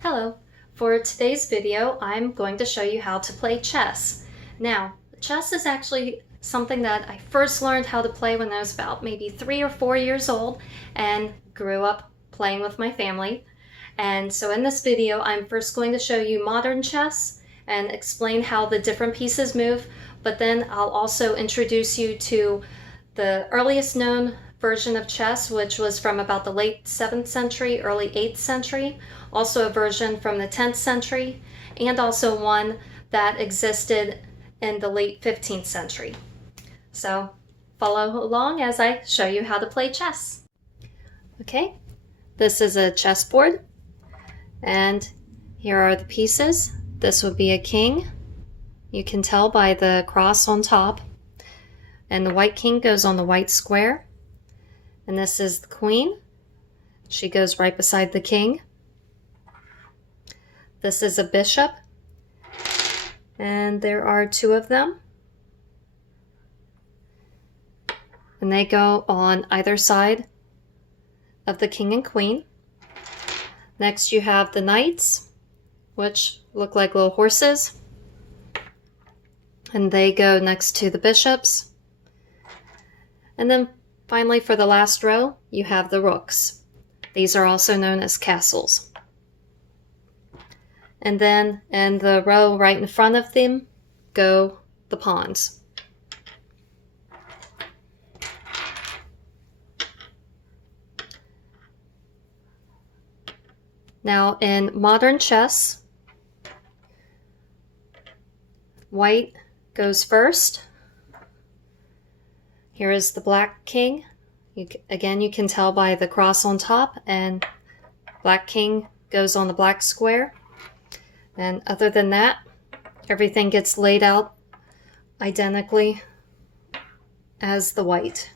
Hello! For today's video, I'm going to show you how to play chess. Now, chess is actually something that I first learned how to play when I was about maybe 3 or 4 years old and grew up playing with my family. And so in this video, I'm first going to show you modern chess and explain how the different pieces move, but then I'll also introduce you to the earliest known version of chess, which was from about the late 7th century, early 8th century, also a version from the 10th century, and also one that existed in the late 15th century. So follow along as I show you how to play chess. Okay, this is a chessboard, and here are the pieces. This would be a king. You can tell by the cross on top. And the white king goes on the white square. And this is the queen. She goes right beside the king. This is a bishop. And there are 2 of them. And they go on either side of the king and queen. Next you have the knights, which look like little horses. And they go next to the bishops. And then finally, for the last row, you have the rooks. These are also known as castles. And then in the row right in front of them go the pawns. Now in modern chess, white goes first. Here is the black king. Again, you can tell by the cross on top, and black king goes on the black square. And other than that, everything gets laid out identically as the white.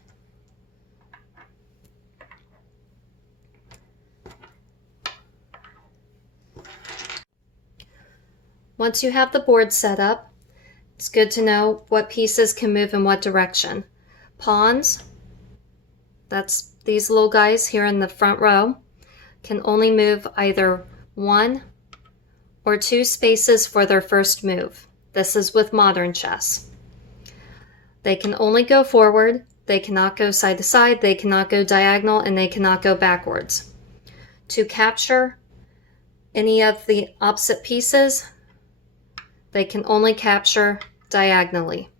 Once you have the board set up, it's good to know what pieces can move in what direction. Pawns, that's these little guys here in the front row, can only move either 1 or 2 spaces for their first move. This is with modern chess. They can only go forward, they cannot go side to side, they cannot go diagonal, and they cannot go backwards. To capture any of the opposite pieces, they can only capture diagonally.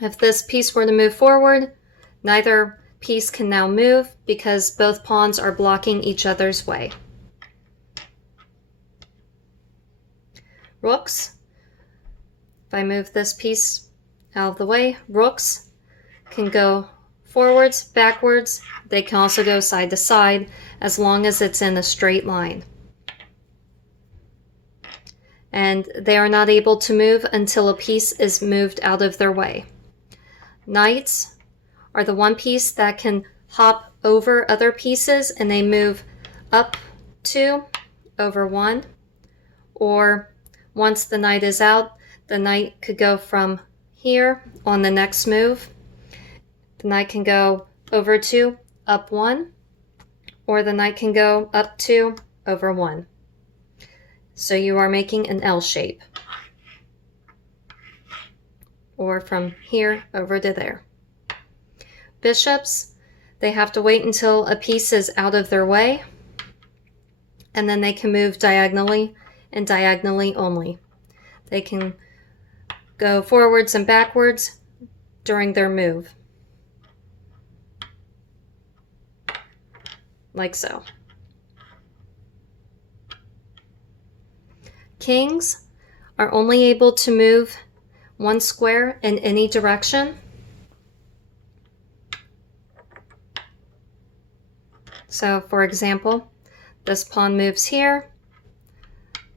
If this piece were to move forward, neither piece can now move because both pawns are blocking each other's way. Rooks, if I move this piece out of the way, rooks can go forwards, backwards. They can also go side to side as long as it's in a straight line. And they are not able to move until a piece is moved out of their way. Knights are the one piece that can hop over other pieces, and they move up 2 over 1. Or once the knight is out, the knight could go from here on the next move. The knight can go over 2, up 1, or the knight can go up 2, over 1. So you are making an L shape. Or from here over to there. Bishops, they have to wait until a piece is out of their way, and then they can move diagonally and diagonally only. They can go forwards and backwards during their move. Like so. Kings are only able to move 1 square in any direction. So for example, this pawn moves here,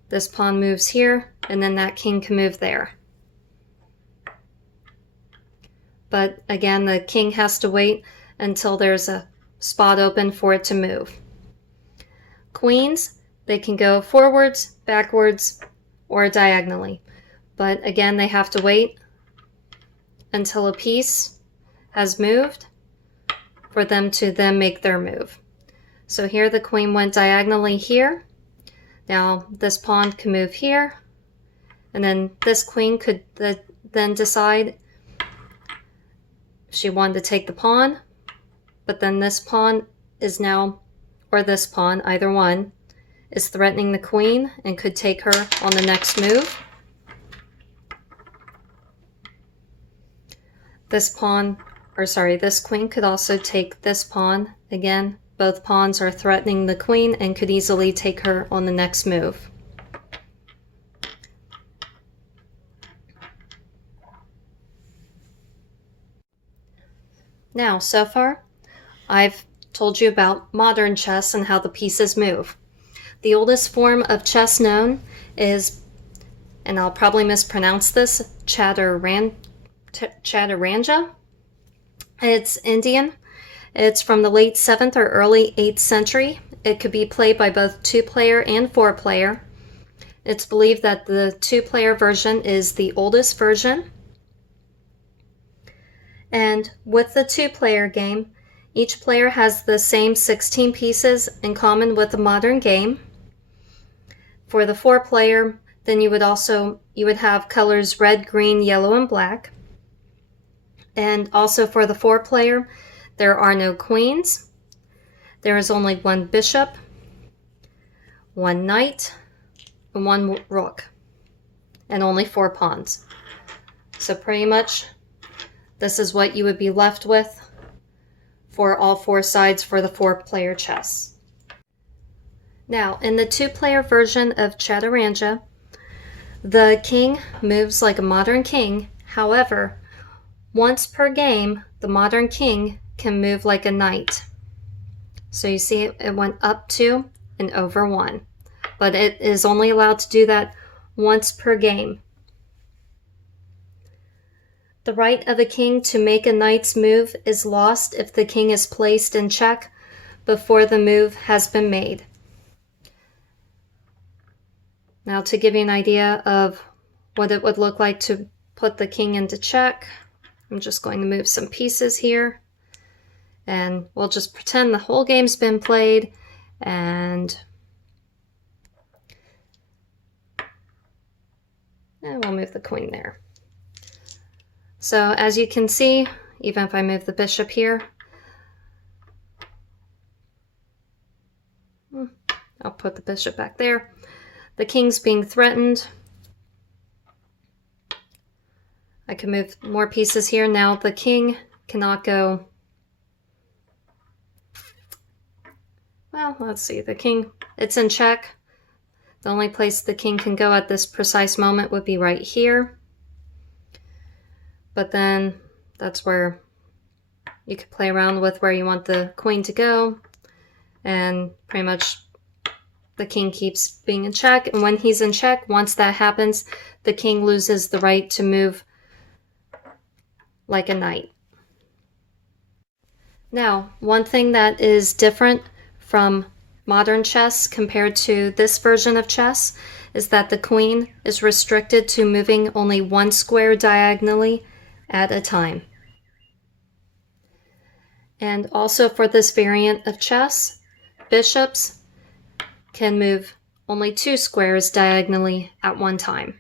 this pawn moves here, and then that king can move there. But again, the king has to wait until there's a spot open for it to move. Queens, they can go forwards, backwards, or diagonally. But again, they have to wait until a piece has moved for them to then make their move. So here the queen went diagonally here. Now this pawn can move here, and then this queen could then decide if she wanted to take the pawn, but then this pawn is now, or this pawn, either one, is threatening the queen and could take her on the next move. This queen could also take this pawn. Again, both pawns are threatening the queen and could easily take her on the next move. Now, so far, I've told you about modern chess and how the pieces move. The oldest form of chess known is, and I'll probably mispronounce this, Chaturanga. It's Indian. It's from the late 7th or early 8th century. It could be played by both 2-player and 4-player. It's believed that the 2-player version is the oldest version. And with the 2-player game, each player has the same 16 pieces in common with the modern game. For the 4-player, then you would have colors red, green, yellow, and black. And also for the 4-player, there are no queens. There is only one bishop, one knight, and one rook, and only 4 pawns. So pretty much, this is what you would be left with for all 4 sides for the 4-player chess. Now, in the 2-player version of Chaturanga, the king moves like a modern king. However, once per game, the modern king can move like a knight. So you see it went up 2 and over 1. But it is only allowed to do that once per game. The right of a king to make a knight's move is lost if the king is placed in check before the move has been made. Now, to give you an idea of what it would look like to put the king into check, I'm just going to move some pieces here. And we'll just pretend the whole game's been played, and we'll move the queen there. So as you can see, even if I move the bishop here, I'll put the bishop back there. The king's being threatened. I can move more pieces here. Now the king cannot go. Well, let's see. The king, it's in check. The only place the king can go at this precise moment would be right here. But then that's where you could play around with where you want the queen to go. And pretty much the king keeps being in check. And when he's in check, once that happens, the king loses the right to move like a knight. Now, one thing that is different from modern chess compared to this version of chess is that the queen is restricted to moving only 1 square diagonally at a time. And also for this variant of chess, bishops can move only 2 squares diagonally at one time.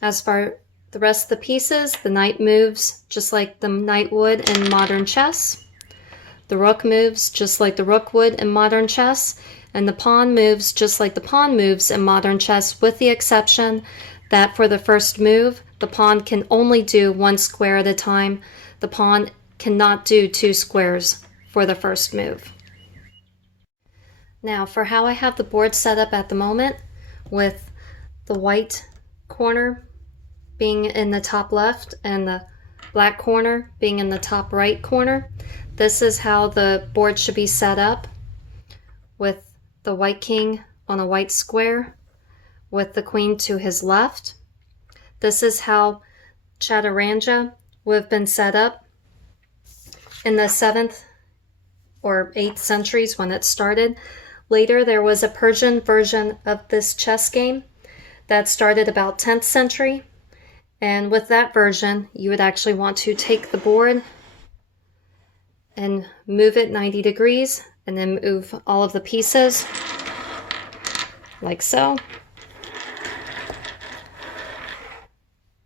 As for the rest of the pieces, the knight moves just like the knight would in modern chess. The rook moves just like the rook would in modern chess. And the pawn moves just like the pawn moves in modern chess, with the exception that for the first move, the pawn can only do 1 square at a time. The pawn cannot do 2 squares for the first move. Now, for how I have the board set up at the moment, with the white corner being in the top left and the black corner being in the top right corner, this is how the board should be set up, with the white king on a white square, with the queen to his left. This is how Chaturanga would have been set up in the 7th or 8th centuries when it started. Later, there was a Persian version of this chess game that started about 10th century. And with that version, you would actually want to take the board and move it 90 degrees, and then move all of the pieces like so.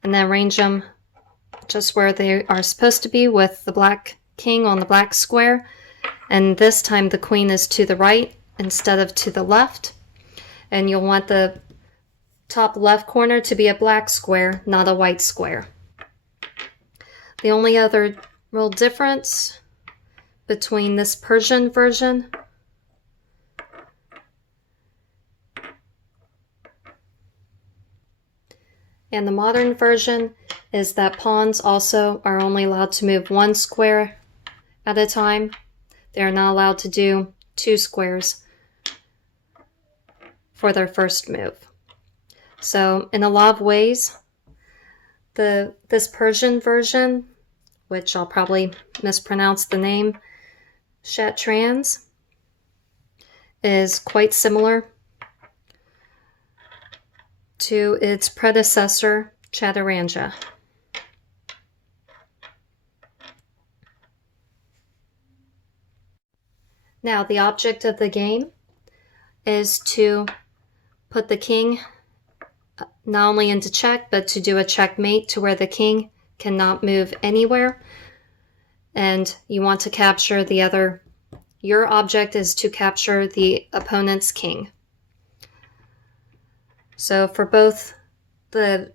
And then arrange them just where they are supposed to be with the black king on the black square. And this time the queen is to the right instead of to the left. And you'll want the top left corner to be a black square, not a white square. The only other real difference between this Persian version and the modern version is that pawns also are only allowed to move one square at a time. They're not allowed to do 2 squares for their first move. So in a lot of ways, this Persian version, which I'll probably mispronounce the name, Shatranj, is quite similar to its predecessor, Chaturanga. Now, the object of the game is to put the king not only into check, but to do a checkmate to where the king cannot move anywhere. And you want to capture the other. Your object is to capture the opponent's king. So for both the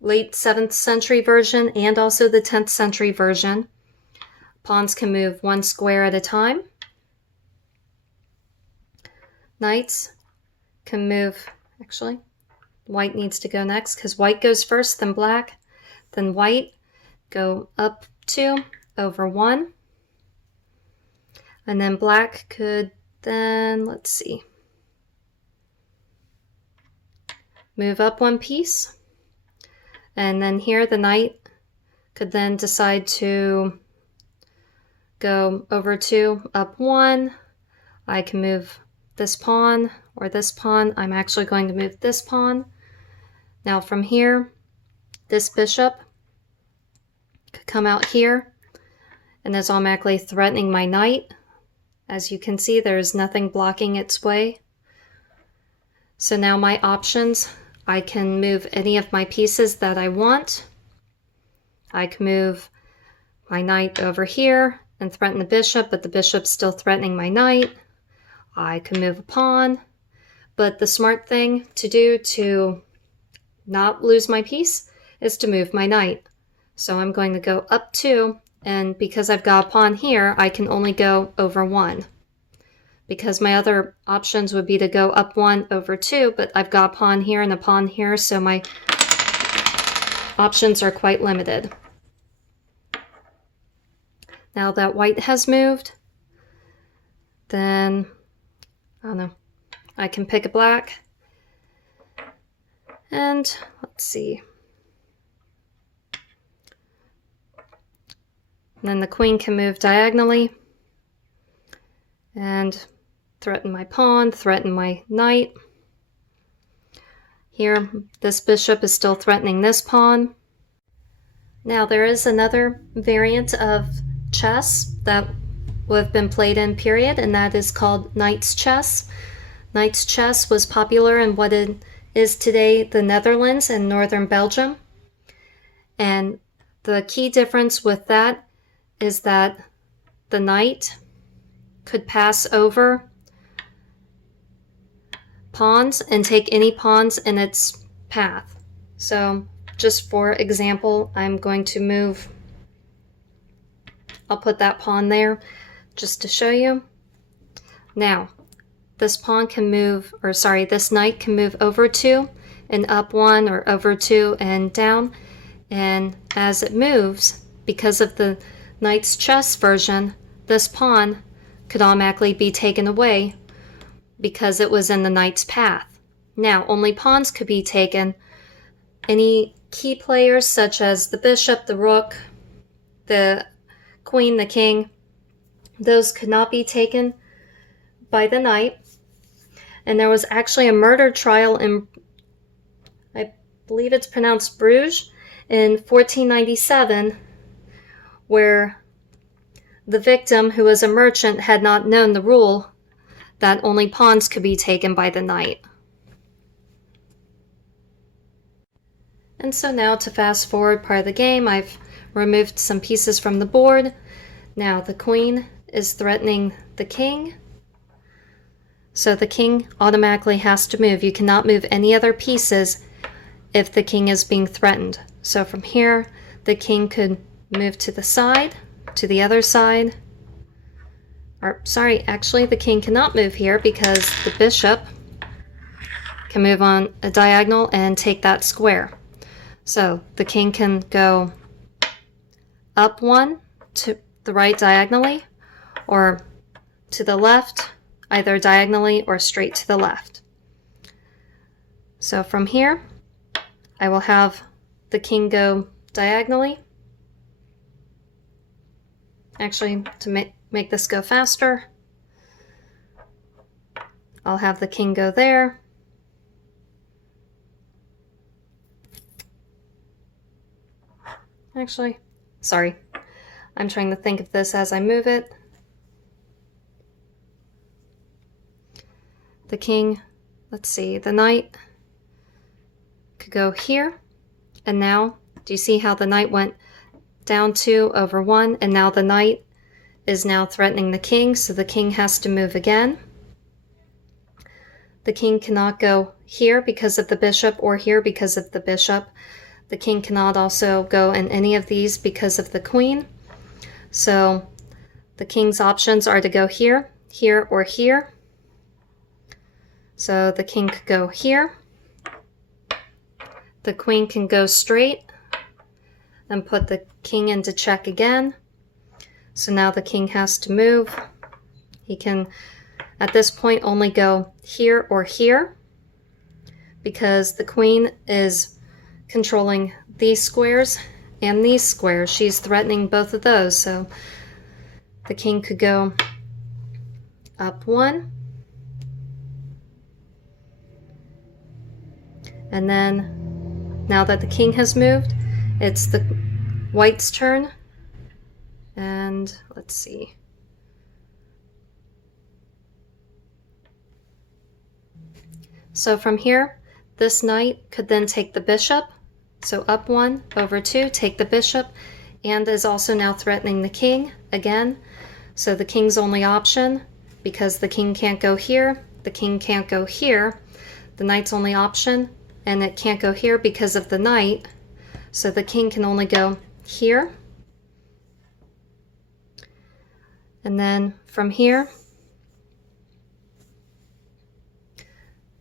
late 7th century version and also the 10th century version, pawns can move 1 square at a time. Knights can move, actually, white needs to go next because white goes first, then black, then white, go up 2, over 1. And then black could then, let's see, move up 1 piece. And then here the knight could then decide to go over 2, up 1. I can move this pawn or this pawn. I'm actually going to move this pawn. Now from here, this bishop could come out here and is automatically threatening my knight. As you can see, there's nothing blocking its way. So now my options, I can move any of my pieces that I want. I can move my knight over here and threaten the bishop, but the bishop's still threatening my knight. I can move a pawn, but the smart thing to do to not lose my piece is to move my knight. So I'm going to go up 2, and because I've got a pawn here, I can only go over 1. Because my other options would be to go up 1 over 2, but I've got a pawn here and a pawn here, so my options are quite limited. Now that white has moved, then, I don't know, I can pick a black. And let's see. And then the queen can move diagonally and threaten my pawn, threaten my knight. Here, this bishop is still threatening this pawn. Now there is another variant of chess that would have been played in period, and that is called knight's chess. Knight's chess was popular in what it is today the Netherlands and northern Belgium. And the key difference with that is that the knight could pass over pawns and take any pawns in its path. So just for example, I'm going to move, I'll put that pawn there just to show you. Now, this pawn can move, or sorry, this knight can move over 2 and up 1, or over 2 and down. And as it moves, because of the knight's chess version, this pawn could automatically be taken away because it was in the knight's path. Now, only pawns could be taken. Any key players such as the bishop, the rook, the queen, the king, those could not be taken by the knight. And there was actually a murder trial in, I believe it's pronounced Bruges, in 1497, where the victim, who was a merchant, had not known the rule that only pawns could be taken by the knight. And so now, to fast forward part of the game, I've removed some pieces from the board. Now the queen is threatening the king, so the king automatically has to move. You cannot move any other pieces if the king is being threatened. So from here, the king could move to the side, to the other side. Or, sorry, actually the king cannot move here because the bishop can move on a diagonal and take that square. So the king can go up one to the right diagonally, or to the left, either diagonally or straight to the left. So from here, I will have the king go diagonally. Actually, to make this go faster, I'll have the king go there. Actually, sorry, I'm trying to think of this as I move it. The king, let's see, the knight could go here, and now, do you see how the knight went down 2 over 1, and now the knight is now threatening the king, so the king has to move again. The king cannot go here because of the bishop, or here because of the bishop. The king cannot also go in any of these because of the queen. So the king's options are to go here, here, or here. So the king could go here. The queen can go straight and put the king into check again. So now the king has to move. He can, at this point, only go here or here because the queen is controlling these squares and these squares. She's threatening both of those. So the king could go up 1. And then, now that the king has moved, it's the white's turn. And let's see. So from here, this knight could then take the bishop. So up 1 over 2, take the bishop, and is also now threatening the king again. So the king's only option, because the king can't go here, the king can't go here, the knight's only option, and it can't go here because of the knight. So the king can only go here. And then from here,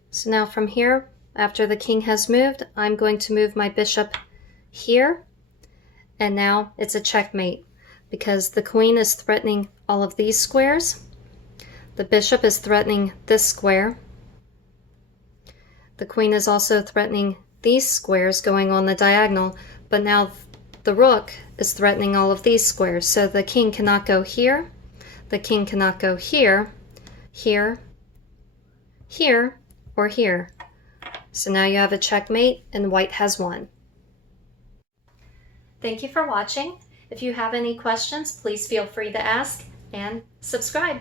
so now from here, after the king has moved, I'm going to move my bishop here. And now it's a checkmate because the queen is threatening all of these squares. The bishop is threatening this square. The queen is also threatening these squares going on the diagonal, but now the rook is threatening all of these squares. So the king cannot go here, the king cannot go here, here, here, or here. So now you have a checkmate and white has won. Thank you for watching. If you have any questions, please feel free to ask and subscribe.